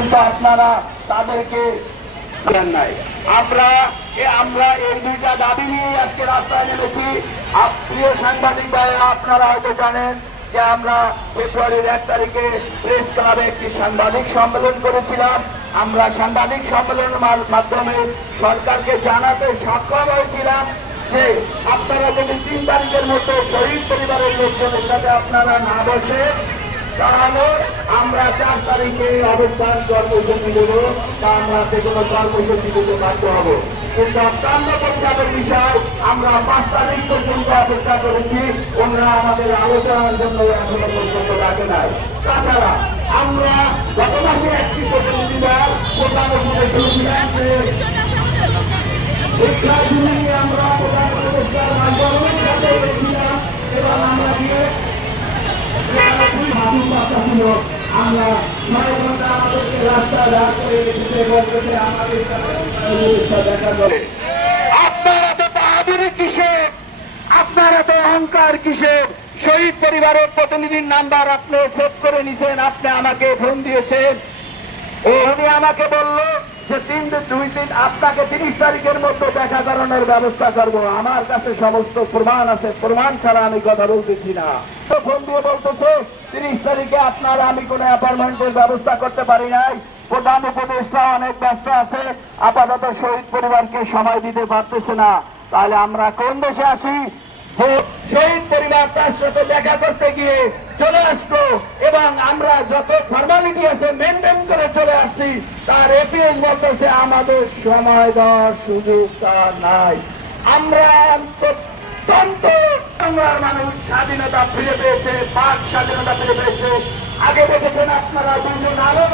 কিন্তু আপনারা তাদেরকে নাই। আমরা আমরা এই দুইটা দাবি নিয়ে আজকে রাস্তায় নেমেছি। প্রিয় সাংবাদিক ভাইরা আপনারা হয়তো জানেন যে আমরা ফেব্রুয়ারির এক তারিখে প্রেস ক্লাবে একটি সাংবাদিক সম্মেলন করেছিলাম। আমরা সাংবাদিক সম্মেলনের মাধ্যমে সরকারকে জানাতে সক্ষম হয়েছিলাম যে আপনারা যদি তিন তারিখের মধ্যে শহীদ পরিবারের লোকজনের সাথে আপনারা না বসে, তাহলে আমরা চার তারিখে অবস্থান কর্মসূচি দেব, তা আমরা যে কোনো কর্মসূচি দিতে বাধ্য হব। কিন্তু অত্যন্ত পরিচালের বিষয়, আমরা পাঁচ তারিখ পর্যন্ত অপেক্ষা করেছি, ওনারা আমাদের আলোচনার জন্য এখনও পর্যন্ত ডাকে নাই। তাছাড়া আমরা গত মাসে একটি প্রতিনিধি দল প্রধান আমরা প্রধান এবং আমরা গিয়ে আমরা নয় ঘণ্টা আমাদেরকে রাস্তা দাঁড় করে রেখেছে বলতেছে আমাদের দেখা করে। আপনার তো কিসের আপনারা তো অহংকার কিসের শহীদ পরিবারের প্রতিনিধির নাম্বার আপনি সেভ করে নিছেন, আপনি আমাকে ফোন দিয়েছেন। ও উনি আমাকে বলল যে তিন দুই দিন আপনাকে তিরিশ তারিখের মধ্যে দেখা করানোর ব্যবস্থা করব। আমার কাছে সমস্ত প্রমাণ আছে, প্রমাণ ছাড়া আমি কথা বলতেছি না। ফোন দিয়ে বলতেছে, তিরিশ তারিখে আপনার আমি কোনো অ্যাপয়েন্টমেন্টের ব্যবস্থা করতে পারি নাই। প্রধান উপদেষ্টা অনেক ব্যস্ত আছে, আপাতত শহীদ পরিবারকে সময় দিতে পারতেছে না। তাহলে আমরা কোন দেশে আসি যে শহীদ পরিবার তার সাথে দেখা করতে গিয়ে চলে আসলো এবং আমরা যত ফর্মালিটি আছে মেনটেন করে আসছি তার এপিএস বলতেছে, আমাদের সময় দেওয়ার সুযোগ তার নাই। আমরা অত্যন্ত মানুষ, স্বাধীনতা ফিরে পেয়েছে, পাক স্বাধীনতা ফিরে পেয়েছে। আগে দেখেছেন আপনারা দুজন আলো